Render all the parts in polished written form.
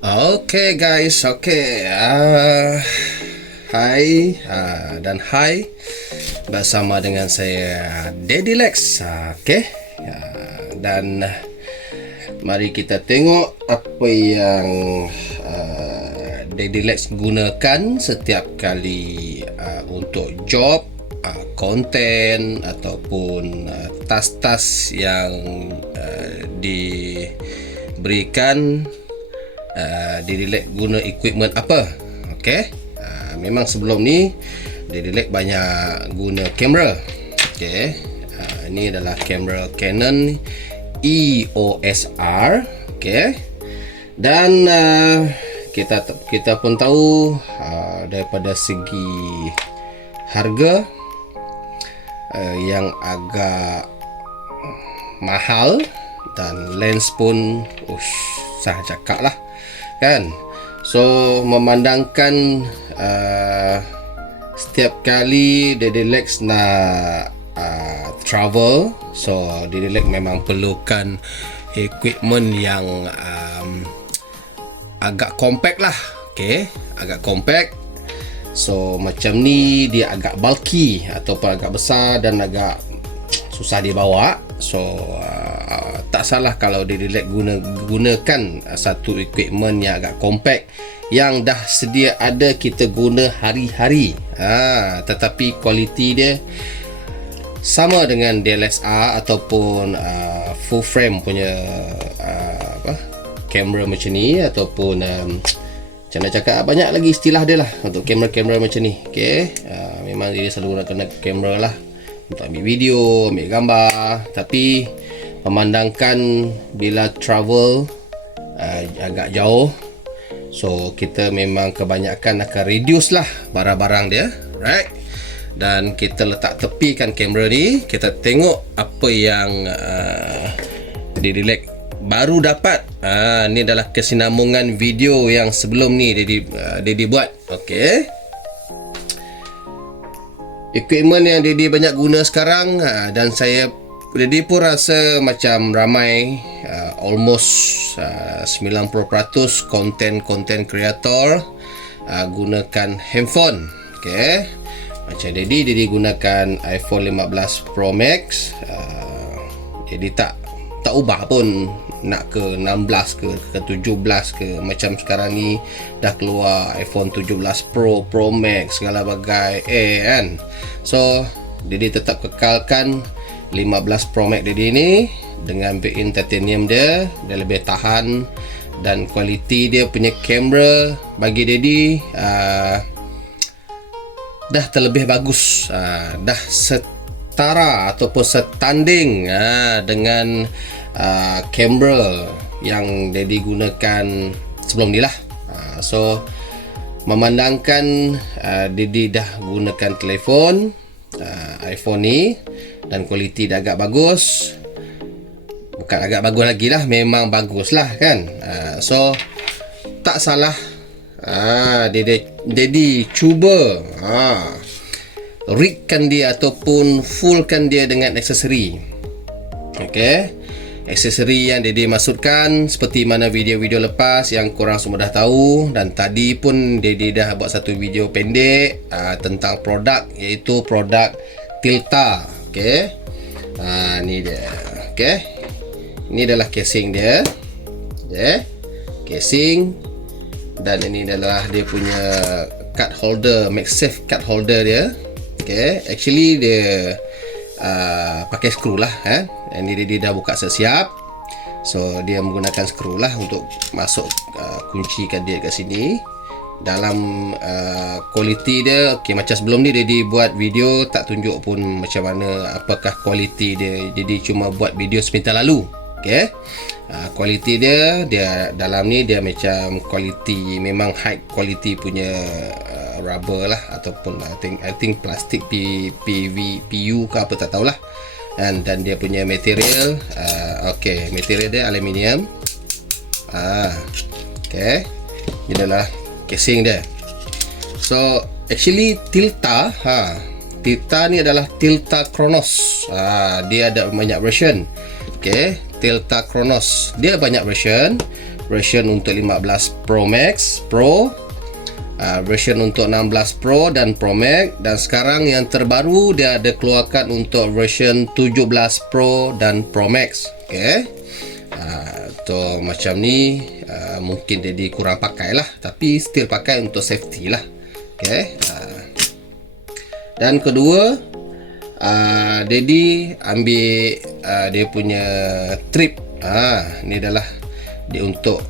Okay guys, okay. Hai dan hai bersama dengan saya Daddy Lex. Okay. Dan mari kita tengok apa yang Daddy Lex gunakan setiap kali untuk job, konten ataupun tas-tas yang diberikan. Daddy Lex guna equipment apa. Okay. Memang sebelum ni Daddy Lex banyak guna kamera. Okay. Ini adalah kamera Canon EOS R. Okay. Dan kita pun tahu daripada segi harga yang agak mahal dan lens pun sah cakap lah kan. So memandangkan setiap kali Daddy Lex nak travel, so Daddy Lex memang perlukan equipment yang agak compact lah. Okay, agak compact. So macam ni dia agak bulky ataupun agak besar dan agak susah dibawa. So tak salah kalau Daddy Lex gunakan satu equipment yang agak compact yang dah sedia ada kita guna hari-hari. Tetapi kualiti dia sama dengan DSLR ataupun full frame punya kamera macam ni, ataupun macam nak cakap, banyak lagi istilah dia lah untuk kamera-kamera macam ni. Okay. Memang dia selalu gunakan kamera lah untuk ambil video, ambil gambar. Tapi memandangkan bila travel agak jauh, so kita memang kebanyakan akan reduce lah barang-barang dia, right? Dan kita letak tepikan kamera ni, kita tengok apa yang Daddy Lex baru dapat. Ni adalah kesinambungan video yang sebelum ni Daddy buat. Okay. Equipment yang Daddy banyak guna sekarang, dan Daddy pun rasa macam ramai, almost 90% konten kreator gunakan handphone. Okay. Macam Daddy gunakan iPhone 15 Pro Max. Daddy tak ubah pun nak ke 16 ke 17 ke. Macam sekarang ni dah keluar iPhone 17 Pro Max segala bagai kan. So Daddy tetap kekalkan 15 Pro Max Daddy ni dengan built-in titanium dia lebih tahan, dan kualiti dia punya kamera bagi Daddy dah terlebih bagus, dah setara ataupun setanding dengan kamera yang Daddy gunakan sebelum ni lah. So memandangkan Daddy dah gunakan telefon iPhone ni dan kualiti dah agak bagus, bukan agak bagus lagi lah, memang bagus lah kan. So tak salah Daddy cuba rigkan dia ataupun fullkan dia dengan aksesori. Okay. Aksesori yang Daddy maksudkan seperti mana video-video lepas yang korang semua dah tahu, dan tadi pun Daddy dah buat satu video pendek tentang produk, iaitu produk Tilta. Okay. Ni dia. Okay. Ini adalah casing dia. Okay. Casing. Dan ini adalah dia punya card holder, MagSafe card holder dia. Okay. Actually dia pakai skru lah. Ini dia dah buka siap. So dia menggunakan skru lah untuk masuk kuncikan dia kat sini. Dalam kualiti dia, okay, macam sebelum ni dia buat video tak tunjuk pun macam mana apakah kualiti dia. Jadi cuma buat video sebentar lalu. Okay. Kualiti dia dalam ni dia macam kualiti, memang high quality punya rubber lah, ataupun I think plastik PU ke apa tak tahulah. Dan dia punya material okay, material dia aluminium. Okay. Ini adalah casing dia. So actually Tilta ni adalah Tilta Chronos. Dia ada banyak version. Okay, Tilta Chronos dia banyak version. version untuk 15 Pro Max Pro, version untuk 16 Pro dan Pro Max, dan sekarang yang terbaru dia ada keluarkan untuk version 17 Pro dan Pro Max. Okey. So macam ni mungkin jadi kurang pakai lah, tapi still pakai untuk safety lah. Okey. Dan kedua, Daddy ambil dia punya trip. Ni adalah dia untuk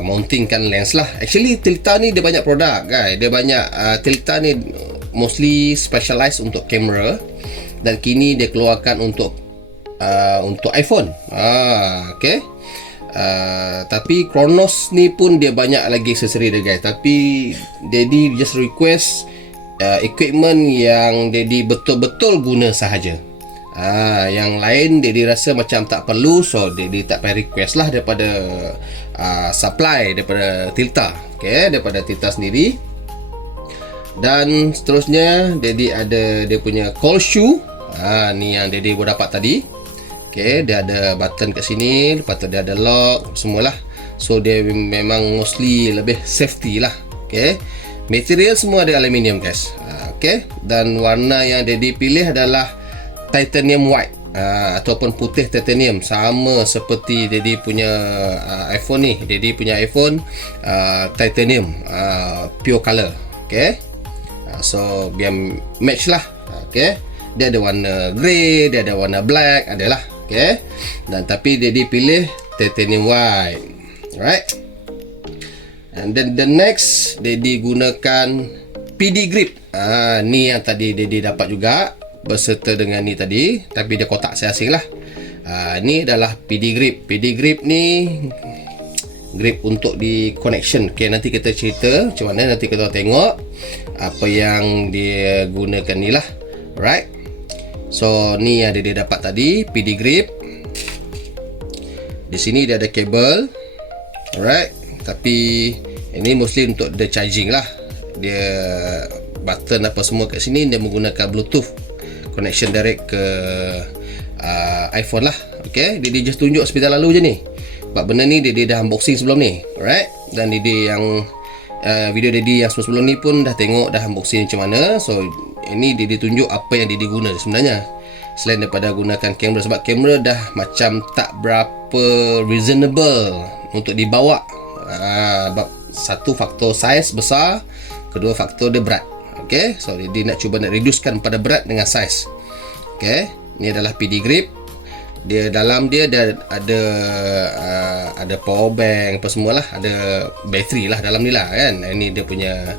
mountingkan lens lah. Actually Tilta ni dia banyak produk, guys. Dia banyak Tilta ni mostly specialized untuk kamera, dan kini dia keluarkan untuk iPhone. Okay. Tapi Kronos ni pun dia banyak lagi aksesori dia, guys. Tapi Daddy just request equipment yang Daddy betul-betul guna sahaja. Yang lain Daddy rasa macam tak perlu, so Daddy tak payah request lah daripada supply daripada Tilta. Okay, daripada Tilta sendiri. Dan seterusnya Daddy ada dia punya call shoe. Ni yang Daddy baru dapat tadi. Okay, dia ada button kat sini, lepas tu dia ada lock, semualah. So dia memang mostly lebih safety lah. Okay, material semua ada aluminium, guys. Okay, dan warna yang Daddy pilih adalah titanium white, ataupun putih titanium, sama seperti Daddy punya iPhone ni. Daddy punya iPhone titanium, pure color. Okay, so biar match lah. Okay, dia ada warna grey, dia ada warna black, adalah. Okay, dan tapi Daddy pilih titanium white. Alright, and then the next Daddy gunakan PD grip. Ni yang tadi Daddy dapat juga berserta dengan ni tadi, tapi dia kotak asing lah. Ni adalah PD grip. PD grip ni grip untuk di connection. Okay, nanti kita cerita macam mana, nanti kita tengok apa yang dia gunakan ni lah. Alright, so ni yang dia dapat tadi, PD grip. Di sini dia ada kabel. Alright, tapi ini mostly untuk the charging lah. Dia button apa semua kat sini dia menggunakan Bluetooth connection direct ke iPhone lah. Okay, dia just tunjuk sebentar lalu je ni. Sebab benda ni dia dah unboxing sebelum ni. Alright, dan dia yang video Daddy yang sebelum ni pun dah tengok dah unboxing macam mana. So ini dia tunjuk apa yang dia guna sebenarnya, selain daripada gunakan kamera. Sebab kamera dah macam tak berapa reasonable untuk dibawa. Satu faktor saiz besar, kedua faktor dia berat. Okay, so dia nak cuba nak reducekan pada berat dengan saiz. Okay, ni adalah PD grip. Dia dalam dia ada power bank apa semualah, ada bateri lah dalam ni lah kan. Ini dia punya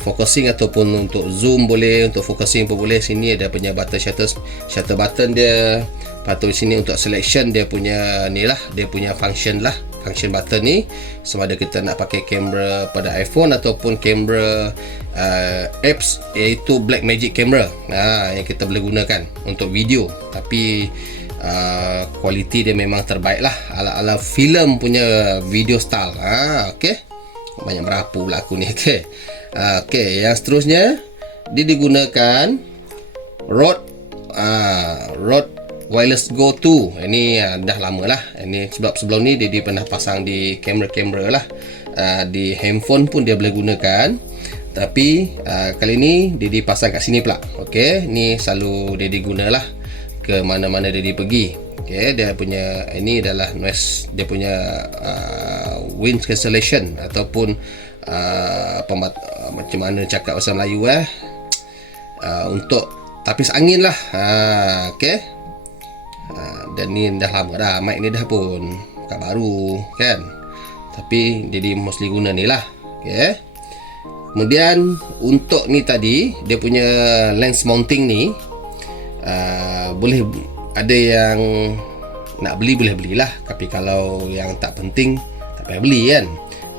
focusing ataupun untuk zoom boleh, untuk focusing pun boleh. Sini ada punya button shutter button dia. Lepas tu sini untuk selection dia punya ni lah, dia punya function lah, function button ni. Sama ada kita nak pakai kamera pada iPhone ataupun kamera apps, iaitu Blackmagic camera, yang kita boleh gunakan untuk video. Tapi kualiti dia memang terbaik lah, ala-ala filem punya video style. Okay, banyak merapu pula aku ni. Okay, okay, yang seterusnya dia digunakan Rode Wireless Go 2. Ini dah lama lah. Ini sebab sebelum ni dia pernah pasang di kamera-kamera lah, di handphone pun dia boleh gunakan. Tapi kali ni dia dipasang kat sini pula. Okay, ni selalu dia digunalah ke mana-mana dia pergi. Okay, dia punya ini adalah noise, dia punya wind cancellation ataupun macam mana cakap bahasa Melayu untuk tapis angin lah. Okay, dan ni dah lama dah, mic ni dah pun bukan baru kan, tapi jadi mostly guna ni lah. Okay, kemudian untuk ni tadi dia punya lens mounting ni, boleh ada yang nak beli boleh belilah, tapi kalau yang tak penting tak payah beli kan.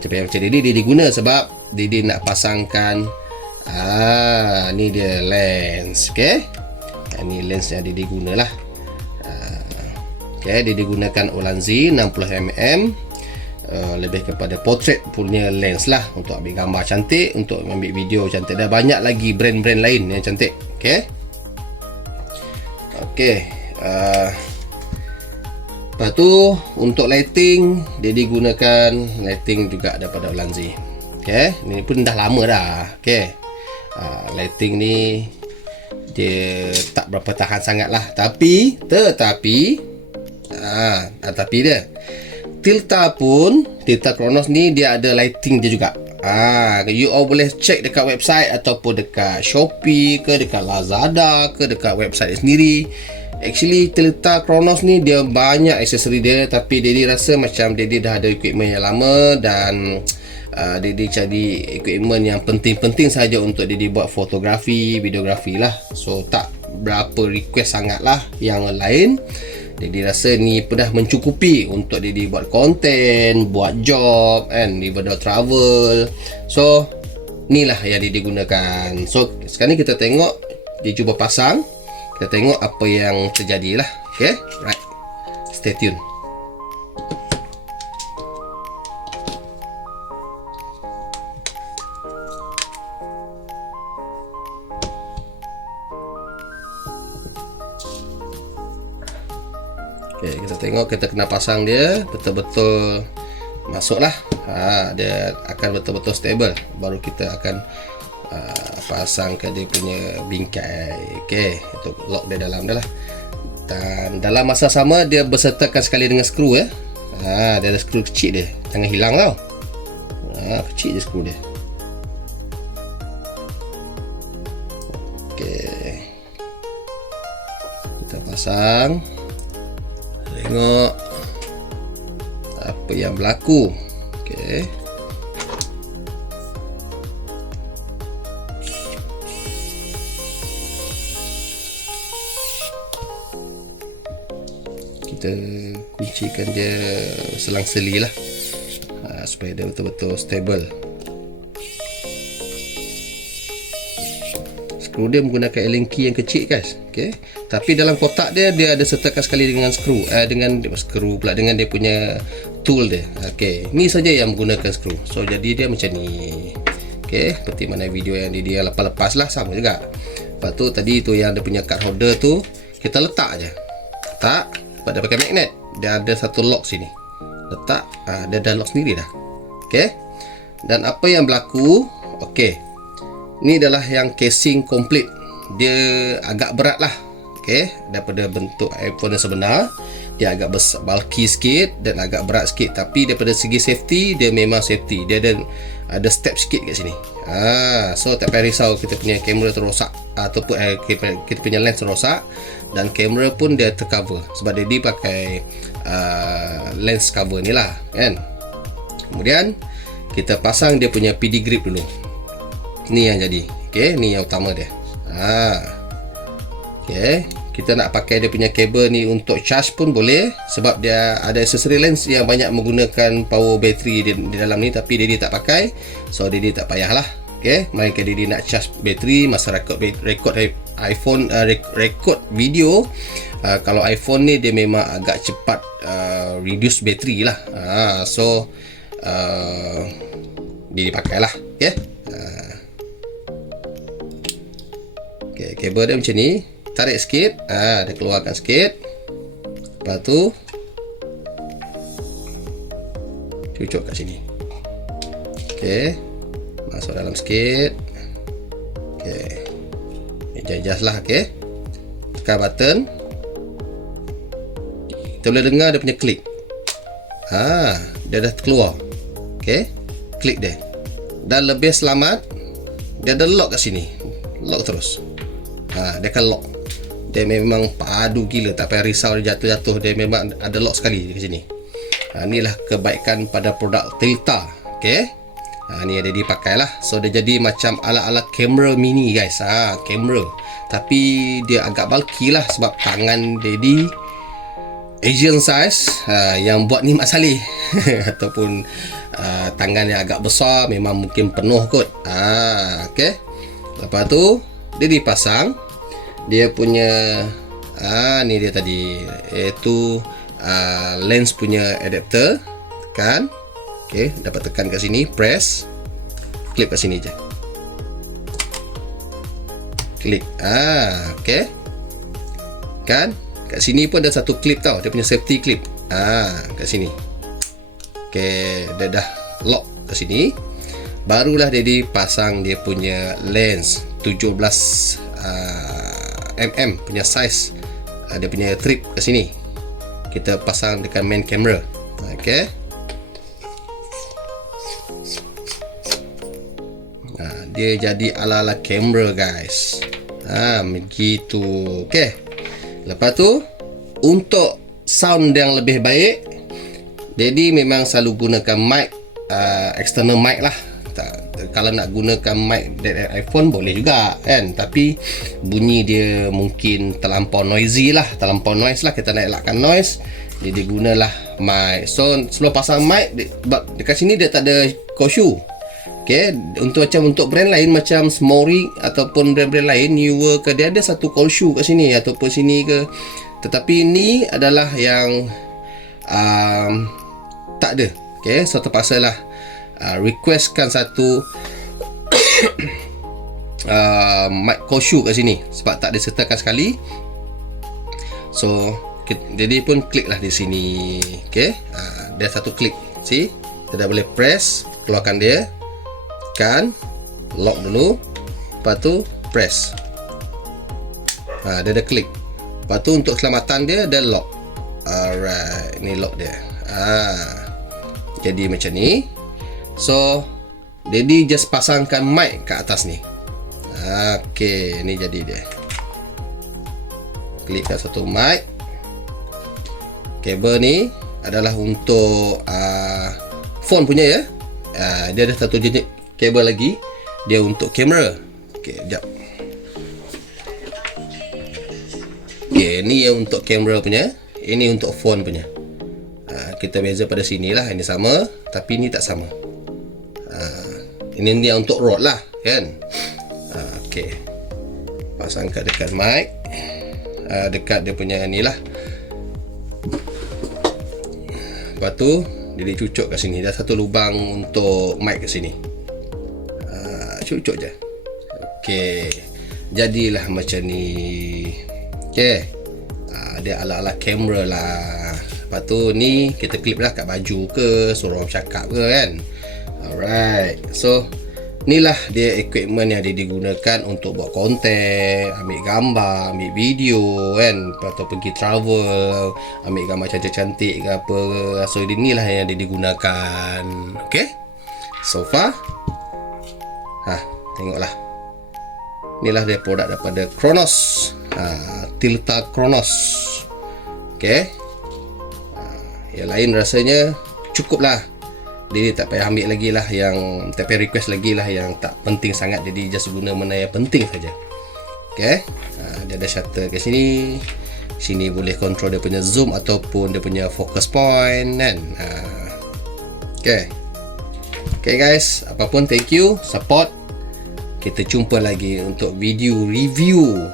Macam dia diguna sebab dia nak pasangkan ni dia lens. Okay, ni lens yang dia digunalah. Okay, dia digunakan Ulanzi 60mm, lebih kepada portrait punya lens lah, untuk ambil gambar cantik, untuk ambil video cantik. Dah banyak lagi brand-brand lain yang cantik. Okay, okay. Lepas tu untuk lighting, dia digunakan lighting juga daripada Ulanzi. Okay, ni pun dah lama dah. Okay, lighting ni dia tak berapa tahan sangat lah. Tetapi dia Tilta Kronos ni dia ada lighting dia juga. You all boleh check dekat website ataupun dekat Shopee ke, dekat Lazada ke, dekat website dia sendiri. Actually Tilta Kronos ni dia banyak aksesori dia, tapi Daddy rasa macam Daddy dah ada equipment yang lama dan Daddy cari equipment yang penting-penting saja untuk Daddy buat fotografi, videografi lah. So tak berapa request sangat lah yang lain. Daddy rasa ni pun dah mencukupi untuk Daddy buat konten, buat job kan, daripada travel. So ni lah yang Daddy gunakan. So sekarang ni kita tengok, dia cuba pasang. Kita tengok apa yang terjadi lah. Okay, right, stay tune. Okay, kita tengok, kita kena pasang dia betul-betul masuk lah. Dia akan betul-betul stable, baru kita akan pasang ke dia punya bingkai. Okay, untuk lock dia dalam dah lah. Dan dalam masa sama dia bersertakan sekali dengan skru ya. Dia ada skru kecil dia, jangan hilang tau. Kecil je skru dia. Okay, kita pasang. Tengok apa yang berlaku. Okay, kita kuncikan dia selang-seli lah, supaya dia betul-betul stable. Skru dia menggunakan Allen key yang kecil guys. Okay, tapi dalam kotak dia ada sertakan sekali dengan skru, dengan dia punya tool dia. Okay, ni saja yang menggunakan skru. So jadi dia macam ni. Okay, seperti mana video yang dia lepas-lepas lah, sama juga. Lepas tu tadi tu yang dia punya card holder tu kita letak je. Letak pada pakai magnet. Dia ada satu lock sini. Letak, dia dah lock sendiri dah. Okay, dan apa yang berlaku? Okay, ni adalah yang casing komplit. Dia agak berat lah. Okay, daripada bentuk iPhone yang sebenar, dia agak besar, bulky sikit dan agak berat sikit. Tapi daripada segi safety, dia memang safety. Dia ada step sikit kat sini. So tak payah risau kita punya kamera terosak ataupun kita punya lens terosak, dan kamera pun dia tercover sebab dia pakai lens cover ni lah kan. Kemudian kita pasang dia punya PD grip dulu. Ni yang jadi. Okay, ni yang utama dia. Okay, kita nak pakai dia punya kabel ni untuk charge pun boleh, sebab dia ada aksesori lens yang banyak menggunakan power bateri di dalam ni, tapi dia tak pakai. So dia tak payahlah. Okay, mereka dia nak charge bateri masa record iPhone, record video. Kalau iPhone ni dia memang agak cepat reduce bateri lah. So dia dipakai lah. Okay, okay, kabel dia macam ni. Tarik sikit, dia keluarkan sikit. Lepas tu cucuk kat sini. Okay, masuk dalam sikit. Okay, adjust lah. Okay, tekan button. Kita boleh dengar dia punya klik. Dia dah keluar. Okay, klik dia. Dan lebih selamat, dia ada lock kat sini. Lock terus. Dia akan lock. Dia memang padu gila, tak payah risau dia jatuh-jatuh. Dia memang ada lock sekali di sini. Inilah kebaikan pada produk Tilta. Okay, ni ada dipakai lah. So dia jadi macam ala-ala kamera mini guys. Kamera, tapi dia agak bulky lah sebab tangan Daddy Asian size. Yang buat ni Mak Saleh ataupun tangan yang agak besar, memang mungkin penuh kot. Okay, lepas tu dia dipasang dia punya ni dia tadi, iaitu lens punya adapter. Tekan. Okay, dapat tekan kat sini, press, klik kat sini je, klik. Okay, kan kat sini pun ada satu clip tau, dia punya safety clip. kat sini. Okay, dia dah lock kat sini. Barulah Daddy pasang dia punya lens 17 mm punya size, dia punya trip kat sini. Kita pasang dekat main camera. Okay. Dia jadi ala-ala kamera guys. Begitu. Okay. Lepas tu, untuk sound yang lebih baik, Daddy memang selalu gunakan mic, external mic lah. Kalau nak gunakan mic dari iPhone boleh juga kan, tapi bunyi dia mungkin terlampau noisy lah, terlampau noise lah. Kita nak elakkan noise, jadi gunalah mic. So sebelum pasang mic, dekat sini dia tak ada Koshu. Okay, untuk brand lain macam Smori ataupun brand-brand lain, newer ke, dia ada satu Koshu kat sini ataupun sini ke. Tetapi ni adalah yang tak ada. Okay, so terpaksalah requestkan satu mic Koshu kat sini sebab tak disertakan sekali. So jadi pun klik lah di sini. Okay, dia satu klik. See, kita dah boleh press, keluarkan dia kan, lock dulu, lepas tu press. Dia dah klik. Lepas tu untuk keselamatan dia lock. Alright, ni lock dia. Jadi macam ni. So Daddy just pasangkan mic kat atas ni. Okay, ni jadi dia. Klikkan satu mic. Kabel ni adalah untuk phone punya ya. Dia ada satu jenis kabel lagi, dia untuk kamera. Okay, sekejap. Okay, ni yang untuk kamera punya, ini untuk phone punya. Kita beza pada sini lah. Ini sama, tapi ni tak sama. Ini dia untuk rod lah kan. Okay, pasang dekat mic, dekat dia punya ni lah. Lepas tu dia dicucuk kat sini. Dah satu lubang untuk mic kat sini. Cucuk je. Okay, jadilah macam ni. Okay, dia ala-ala kamera lah. Lepas tu ni kita clip lah kat baju ke, suruh orang cakap ke kan. Alright, so inilah dia equipment yang dia digunakan untuk buat konten, ambil gambar, ambil video kan, atau pergi travel, ambil gambar cantik-cantik ke apa. So inilah yang dia digunakan. Okay, so far tengoklah, inilah dia produk daripada Kronos, Tilta Kronos. Okay, yang lain rasanya cukup lah. Dia tak payah ambil lagi lah, yang tak payah request lagi lah yang tak penting sangat. Jadi just guna mana yang penting saja. Okay, dia ada shutter kat sini. Sini boleh control dia punya zoom ataupun dia punya focus point kan. Okay guys, apapun thank you support. Kita jumpa lagi untuk video review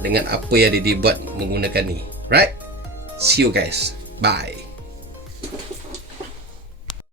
dengan apa yang dia dibuat menggunakan ni. Right, see you guys, bye.